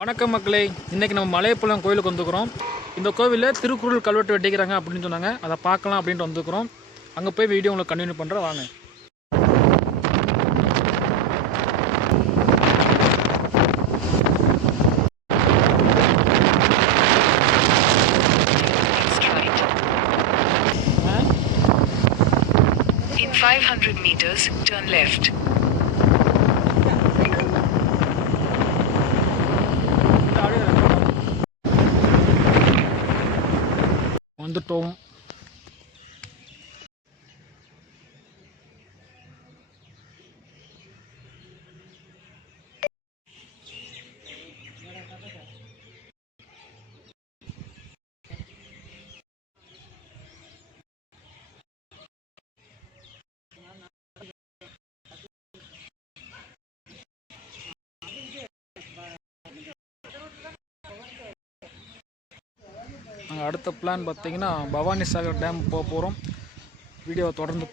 வணக்கம் மக்களே, இன்றைக்கி நம்ம மலையப்பள்ளம் கோயிலுக்கு வந்துக்கிறோம். இந்த கோவிலில் திருக்குறள் கல்வெட்டு வெட்டிக்கிறாங்க அப்படின்னு சொன்னாங்க. அதை பார்க்கலாம் அப்படின்ட்டு வந்துக்கிறோம். அங்கே போய் வீடியோ உங்களுக்கு கண்டினியூ பண்ணுறேன் வாங்க. In 500 meters, turn left. வந்துட்டோம். நாங்கள் அடுத்த பிளான் பார்த்தீங்கன்னா பவானி சாகர் டேம் போக போகிறோம். வீடியோ தொடர்ந்து